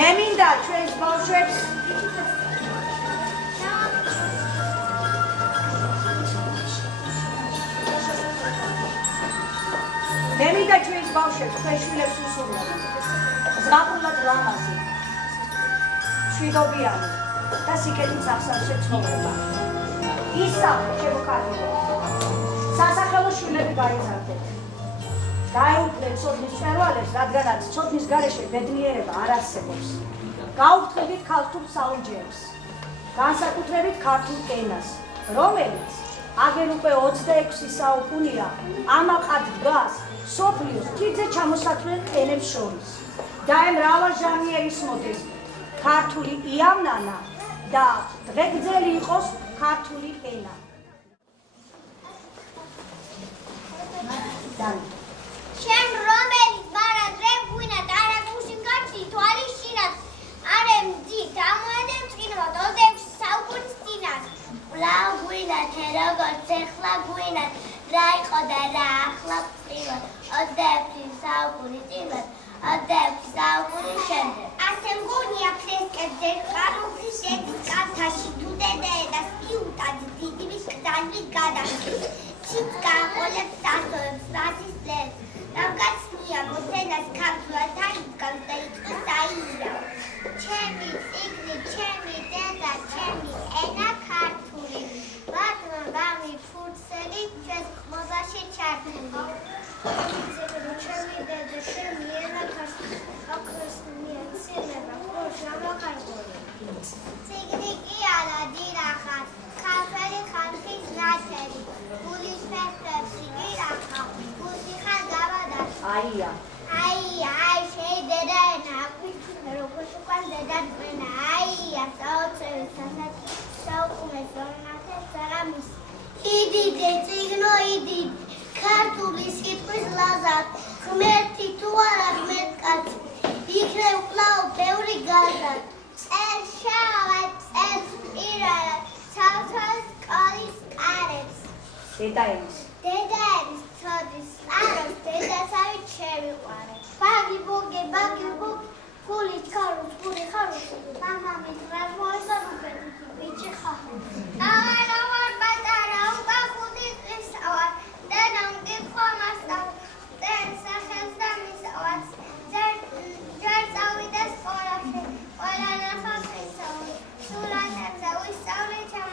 მე მინდა ჩვენს ბავშვებს თქვენ შვილებს უსურვებთ. ზღაპრულად ლამაზი, მშვიდობიანი და სიკეთით სახსავსე ცხოვრება. ისა შემოხარებო. სასახელო შვილები გაიზარდეთ. დაეუფლეთ ცოდნის მწვერვალებს, რადგანაც ცოდნის გარეშე ბედნიერება არ არსებობს. გაუფრთხილდით ქართულ საუნჯეებს, განსაკუთრებით ქართულ ენას, რომელიც აგერ უკვე 26 საუკუნეა ამაყად დგას სოფლიოს თითზე ჩამოსათვლელ ენებს შორის. და ამ მრავალჟანრიერის მოდეს ქართული იამნანა და დღეგრძელი იყოს ქართული ენა. შენ რომელიც მარადრე გვინათ არაგუშინ გაჩი თვალის შინათ არემძი გამოედებ წინათ 26 საუკუნის წინათ ვლავ გვინათ როგორც ეხლა გვინათ რა იყო და რა ახლა წინათ 26 საუკუნის წინათ 26 საუკუნის შემდეგ ასე მგონია ფრესკებზე ყარუხის შედის კალთაში თუ დედაენას მიუტად დიდების კდალვით გადახდის ციც გაყოლებს სასოებს რასის ლეს Ramgatsnia mosenas ქართულად აიდგამს და იწყებს აირავ. ჩემი წიგნი, ჩემი დედა, ჩემი ენა ქართული. ბატონო ვამი ფურცელი ჩვენს ყმობაში ჩართული. ჩემი დედა, ჩემი ენა ქართული. ოქროს მიეცილება, ხოშ ამოხარგული. წიგნი კი არა დირახარ, ქართველი ხალხის ნათელი. გულის ფერფლებში კი რახავ. Aia. Aia, ai, sei dedena, però questo qua è da bene. Aia, ciao come tornate sarà mis. Idite, signo idite. Cartuli sitquis lazat. Khmerti tu ara khmerkat. Ikre uplau beuri gazat. El shavat, el irara. Sautas qalis qarets. Dedaenis. Dedaenis. Ცოდის აროს დედასავი შევიყვარე. ბაგი ბუგი, გული ჩქარუს, გული ხარუს. მამამის რას მოესწრაფე, ბიჭი ხარ. აღარ პატარა, უკვე 5 წლის ვარ. დედა მკითხვა მასწავ. დენ სახელს და მისავაც. ჯერ წავიდა სკოლაში. ყველა ნახავს ისწავლე. სურათებზე ვისწავლე ჩემ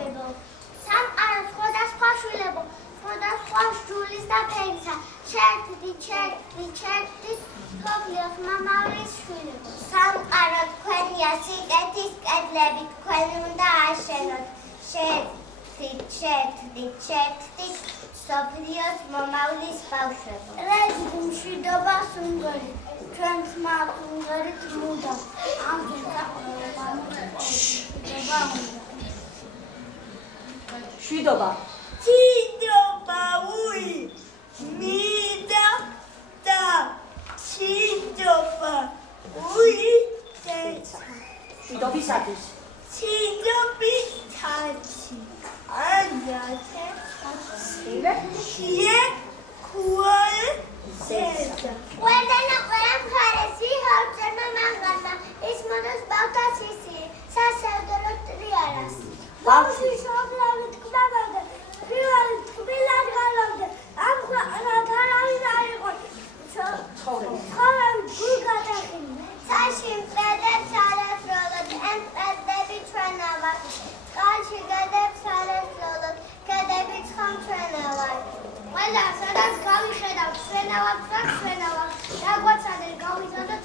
ბავშვებო სამყარო სხვადასხვა შვილებო სხვადასხვა შულის და ფენისა ჩერტი სოფლიოს მომავლის შვილებო სამყარო თქვენია სიკეთის კედლები თქვენ უნდა აშენოთ ჩერტი სოფლიოს მომავლის ბავშვებო რეზიდ მშვიდობა სუნგარი ჩვენს მათ უნგარით მუდამ შვიდობა უი მიდა და შვიდობა უი შვიდობისათვის შვიდობისათვის ანათე შიე ქუალ ზედა ყველანა მხარესი ჰორცერმა მაღალმა ის მოდის ბავთა სისი სასევდერო ტრიარას ბავშვი შობლავი თქმებოდა პირველი თბილად გალავდა ამ ქვეყნად არავინ არ იყო ცხოვრები გულგადახინი ცაში მპედებს არასროლოდ ამ პედები ჩვენა ვართ წყალში გადებს არასროლოდ კედები ცხამ ჩვენა ვართ ყველა სადაც გავიხედავთ ჩვენა ვართ რაგვაცადე გავიზარდოთ